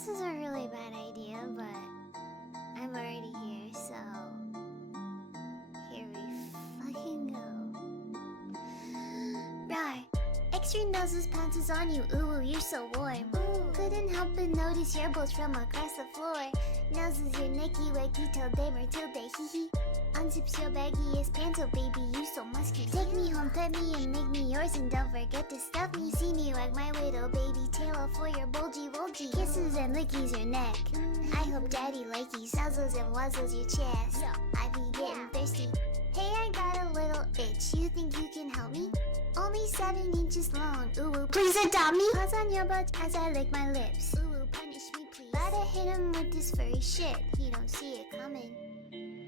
This is a really bad idea, but I'm already here, so here we fucking go. Rawr. Extra noses pounces on you, ooh, you're so warm. Ooh. Couldn't help but notice your bolts from across the floor. Noses your necky, wacky till day Matilda, hee hee. Unzips your baggiest pants, oh baby, you so musky. Take me home, pet me, and make me yours, and don't forget to stuff me. See me like my widow baby, tail for your bulgy. Kisses and lickies your neck. I hope daddy likey, nuzzles and wuzzles your chest. I be getting thirsty. Hey, I got a little itch, you think you can help me? Only 7 inches long, ooh, please adopt me. Paws on your butt as I lick my lips. Ooh, punish me please. Gotta hit him with this furry shit, he don't see it coming.